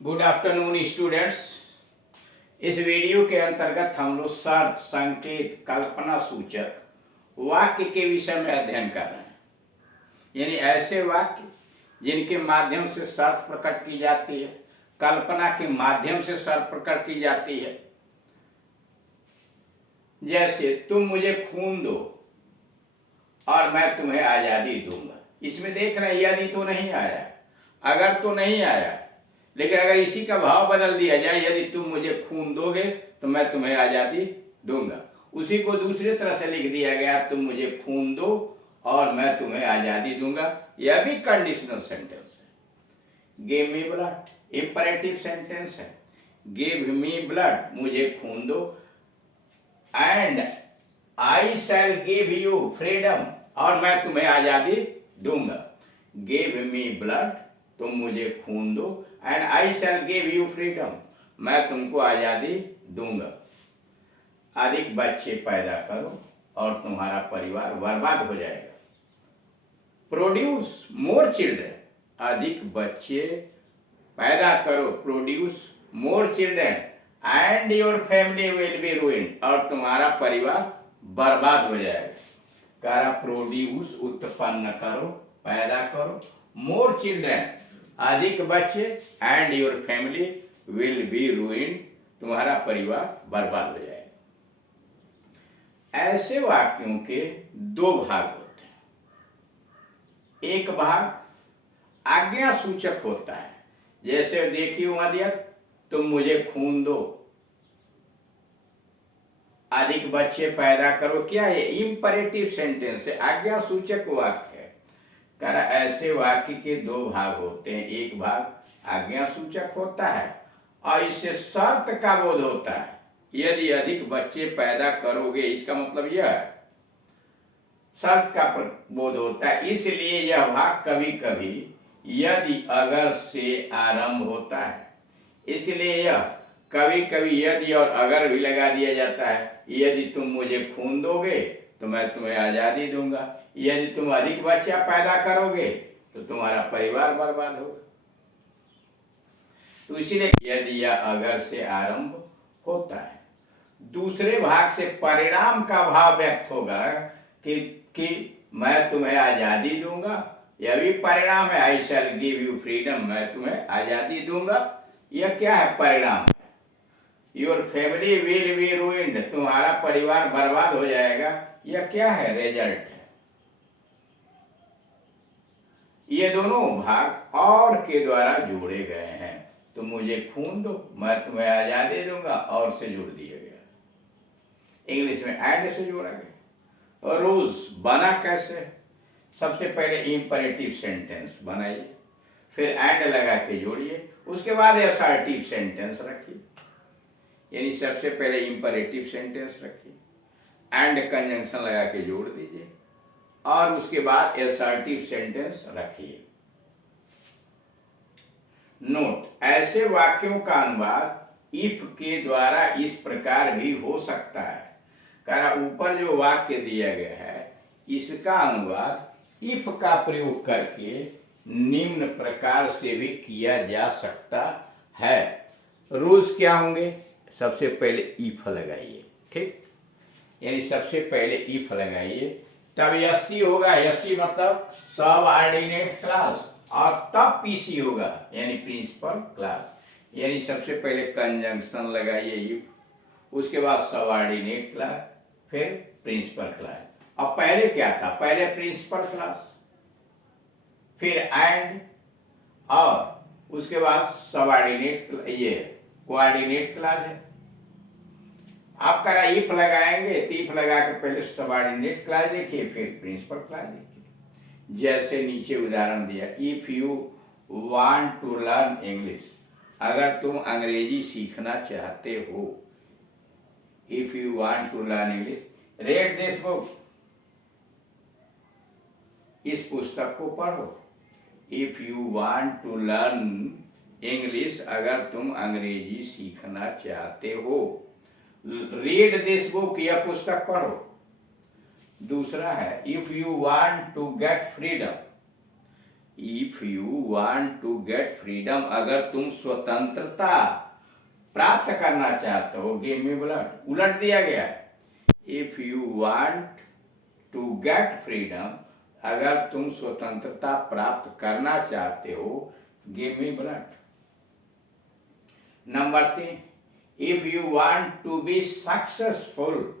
Good afternoon students. इस video के अंतर्गत हम लोग शर्त, संकेत, कल्पना सूचक वाक्य के विषय में अध्ययन कर रहे हैं। यानी ऐसे वाक्य जिनके माध्यम से शर्त प्रकट की जाती है, कल्पना के माध्यम से शर्त प्रकट की जाती है। जैसे तुम मुझे खून दो और मैं तुम्हें आजादी दूंगा। इसमें देख रहे हैं यदि तो नहीं आया, अगर तो नहीं आया, लेकिन अगर इसी का भाव बदल दिया जाए, यदि तुम मुझे खून दोगे तो मैं तुम्हें आजादी दूंगा, उसी को दूसरी तरह से लिख दिया गया, तुम मुझे खून दो और मैं तुम्हें आजादी दूंगा। यह भी कंडीशनल सेंटेंस है। Give me blood imperative sentence है। गिव मी ब्लड, मुझे खून दो, and I shell give you freedom, और मैं तुम्हें आजादी दूंगा। गिव मी ब्लड, तुम मुझे खून दो, and I shell give you freedom, मैं तुमको आजादी दूंगा। अधिक बच्चे पैदा करो और तुम्हारा परिवार बर्बाद हो जाएगा। प्रोड्यूस मोर चिल्ड्रन, अधिक बच्चे पैदा करो, produce more children and your family will be ruined, और तुम्हारा परिवार बर्बाद हो जाएगा। करा प्रोड्यूस उत्पन्न करो, पैदा करो, मोर चिल्ड्रन अधिक बच्चे, and your family will be ruined, तुम्हारा परिवार बर्बाद हो जाएगा। ऐसे वाक्यों के दो भाग होते हैं। एक भाग आज्ञा सूचक होता है, जैसे देखिए वहां दिया, तुम मुझे खून दो, अधिक बच्चे पैदा करो। क्या है? इंपरेटिव सेंटेंस है, आज्ञा सूचक वाक्य है। करा ऐसे वाक्य के दो भाग होते हैं। एक भाग आज्ञा सूचक होता है और इससे शर्त का बोध होता है। यदि अधिक बच्चे पैदा करोगे, इसका मतलब यह है, शर्त का बोध होता है। इसलिए यह भाग कभी कभी यदि अगर से आरंभ होता है। इसलिए यह कभी कभी यदि और अगर भी लगा दिया जाता है। यदि तुम मुझे खून दोगे तो मैं तुम्हें आजादी दूंगा। यदि तुम अधिक बच्चा पैदा करोगे तो तुम्हारा परिवार बर्बाद होगा। तो इसीलिए यदि या अगर से आरंभ होता है। दूसरे भाग से परिणाम का भाव व्यक्त होगा कि मैं तुम्हें आजादी दूंगा। यह भी परिणाम है। आई शैल गिव यू फ्रीडम, मैं तुम्हें आजादी दूंगा। यह क्या है? परिणाम। Your family will be ruined, तुम्हारा परिवार बर्बाद हो जाएगा। यह क्या है? रिजल्ट है। ये दोनों भाग और के द्वारा जोड़े गए हैं। तुम मुझे खून दो, मैं तुम्हें आजादी दूंगा, और से जोड़ दिया गया। इंग्लिश में एंड से जोड़ा गया। और रूल्स बना कैसे? सबसे पहले इंपरेटिव सेंटेंस बनाइए, फिर एंड लगा के जोड़िए, उसके बाद असर्टिव सेंटेंस रखिए। यानी सबसे पहले इंपरेटिव सेंटेंस रखिए, एंड कंजंक्शन लगा के जोड़ दीजिए, और उसके बाद असर्टिव सेंटेंस रखिए। नोट, ऐसे वाक्यों का अनुवाद इफ के द्वारा इस प्रकार भी हो सकता है। करा ऊपर जो वाक्य दिया गया है, इसका अनुवाद इफ का प्रयोग करके निम्न प्रकार से भी किया जा सकता है। रूल्स क्या होंगे? सबसे पहले इफ लगाइए, ठीक? यानी सबसे पहले इफ लगाइए, तब यसी होगा। यसी मतलब सबऑर्डिनेट क्लास, और तब पीसी होगा, यानी प्रिंसिपल क्लास। यानी सबसे पहले कंजंक्शन लगाइए इफ, उसके बाद सबऑर्डिनेट क्लास, फिर प्रिंसिपल क्लास। अब पहले क्या था? पहले प्रिंसिपल क्लास, फिर एंड, और उसके बाद सबऑर्डिनेट, ये कोऑर्डिनेट क्लास है। आप करा इफ लगाएंगे तो इफ लगा के पहले सबऑर्डिनेट क्लास लिखिए, फिर प्रिंसिपल क्लास लिखिए। जैसे नीचे उदाहरण दिया, if you want to learn English, अगर तुम अंग्रेजी सीखना चाहते हो। If you want to learn English, read this book, इस पुस्तक को पढ़ो। If you want to learn English, अगर तुम अंग्रेजी सीखना चाहते हो। रीड दिस बुक, यह पुस्तक पढ़ो। दूसरा है, if you want to get freedom, if you want to get freedom, अगर तुम स्वतंत्रता प्राप्त करना चाहते हो, गिव मी ब्लड उलट दिया गया है। If you want to get freedom, अगर तुम स्वतंत्रता प्राप्त करना चाहते हो, give me blood. Number 3, if you want to be successful,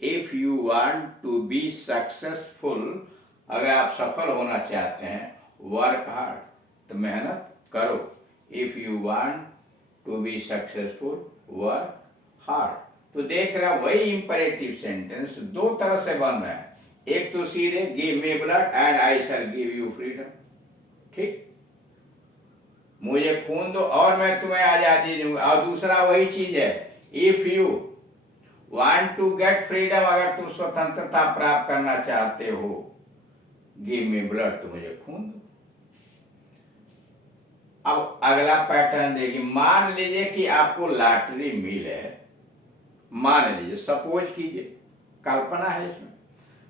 if you want to be successful, अगर आप सफल होना चाहते हैं, वर्क हार्ड, तो मेहनत करो। If you want to be successful, work hard. तो देख रहा वही इंपरेटिव सेंटेंस दो तरह से बन रहा है। एक तो सीधे give me blood and I shell give you freedom, ठीक, मुझे खून दो और मैं तुम्हें आजादी दूंगा। और दूसरा वही चीज है, if you want to get freedom, अगर तुम स्वतंत्रता प्राप्त करना चाहते हो, गिव मी ब्लड, तो मुझे खून दो। अब अगला पैटर्न देखिए, मान लीजिए कि आपको लॉटरी मिले, मान लीजिए, सपोज कीजिए, कल्पना है इसमें,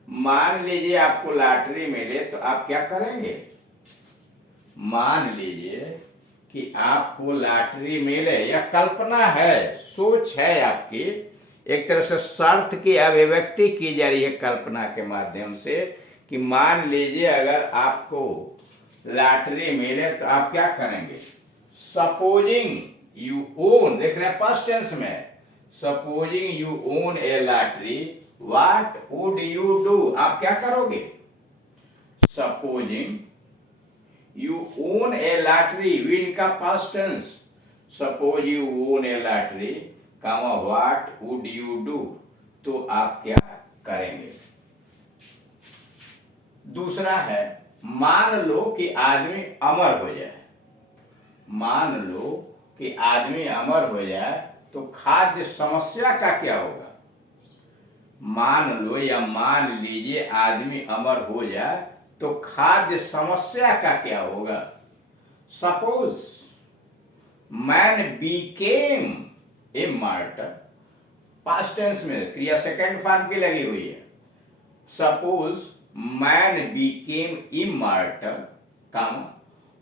मान लीजिए आपको लॉटरी मिले तो आप क्या करेंगे? मान लीजिए कि आपको लॉटरी मिले, या कल्पना है, सोच है आपकी, एक तरह से शर्त की अभिव्यक्ति की जा रही है कल्पना के माध्यम से, कि मान लीजिए अगर आपको लॉटरी मिले तो आप क्या करेंगे? सपोजिंग यू ओन, देख रहे हैं पास्ट टेंस में, supposing you won a lottery, what would you do, आप क्या करोगे? Supposing you won a lottery, win का past tense, suppose you won a lottery, comma what would you do, तो आप क्या करेंगे? दूसरा है, मान लो कि आदमी अमर हो जाए, मान लो कि आदमी अमर हो जाए तो खाद्य समस्या का क्या होगा? मान लो या मान लीजिए आदमी अमर हो जाए तो खाद्य समस्या का क्या होगा? Suppose man became immortal, past tense में क्रिया सेकंड फॉर्म की लगी हुई है। Suppose man became immortal, come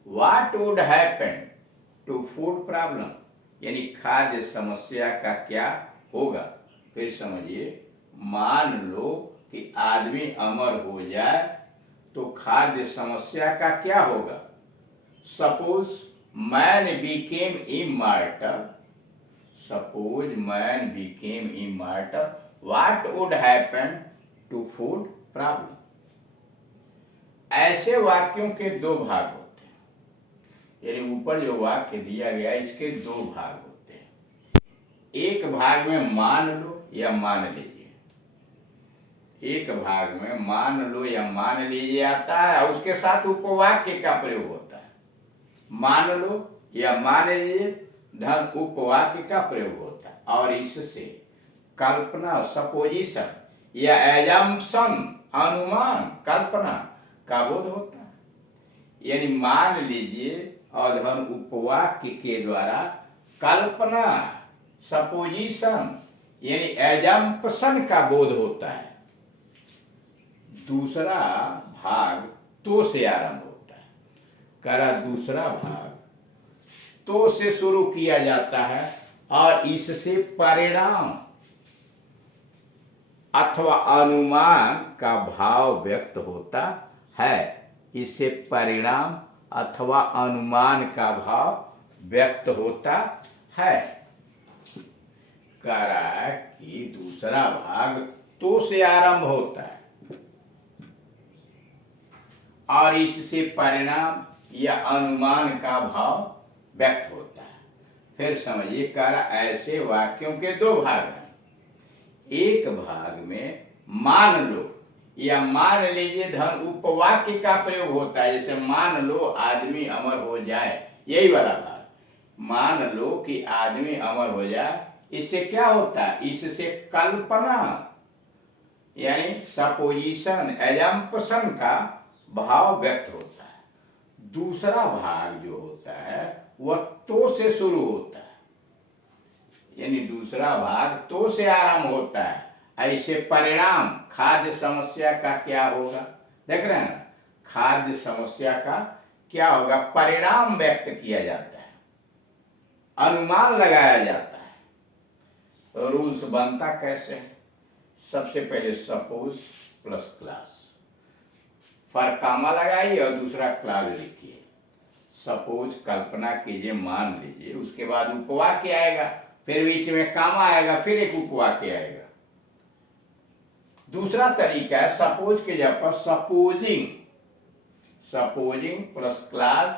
what would happen to food problem, यानी खाद्य समस्या का क्या होगा? फिर समझिए, मान लो कि आदमी अमर हो जाए तो खाद्य समस्या का क्या होगा? Suppose man became immortal, suppose man became immortal, what would happen to food problem. ऐसे वाक्यों के दो भाग होते हैं, यानी ऊपर जो वाक्य दिया गया इसके दो भाग होते हैं। एक भाग में मान लो या मान लीजिए, एक भाग में मान लो या मान लीजिए आता है और उसके साथ उपवाक्य का प्रयोग होता है। मान लो या मान लीजिए धन उपवाक्य का प्रयोग होता है, और इससे कल्पना, सपोजिशन या एजम्पशन, अनुमान, कल्पना का बोध होता है। यानी मान लीजिए और धन उपवाक्य के द्वारा कल्पना, सपोजिशन यानी एजम्पशन का बोध होता है। दूसरा भाग तो से आरंभ होता है, करा दूसरा भाग तो से शुरू किया जाता है और इससे परिणाम अथवा अनुमान का भाव व्यक्त होता है। इससे परिणाम अथवा अनुमान का भाव व्यक्त होता है। कह रहा है कि दूसरा भाग तो से आरंभ होता है और इससे परिणाम या अनुमान का भाव व्यक्त होता है। फिर समझिए, कह रहा ऐसे वाक्यों के दो भाग हैं। एक भाग में मान लो या मान लीजिए धन उपवाक्य का प्रयोग होता है, जैसे मान लो आदमी अमर हो जाए, यही वाला भाग। मान लो कि आदमी अमर हो जाए, इससे क्या होता है? इससे कल्पना यानी सपोजिशन, एजम्पशन का भाव व्यक्त होता है। दूसरा भाग जो होता है वह तो से शुरू होता है, यानी दूसरा भाग तो से आरंभ होता है। ऐसे परिणाम खाद्य समस्या का क्या होगा? देख रहे हैं ना, खाद्य समस्या का क्या होगा, परिणाम व्यक्त किया जाता है, अनुमान लगाया जाता है। तो रूल्स बनता कैसे है? सबसे पहले सपोज प्लस क्लास, फॉर कामा लगाइए और दूसरा क्लास लिखिए। सपोज कल्पना कीजिए, मान लीजिए, उसके बाद उपवाक्य आएगा, फिर बीच में कामा आएगा, फिर एक उपवाक्य आएगा। दूसरा तरीका है सपोज के जगह पर सपोजिंग, सपोजिंग प्लस क्लास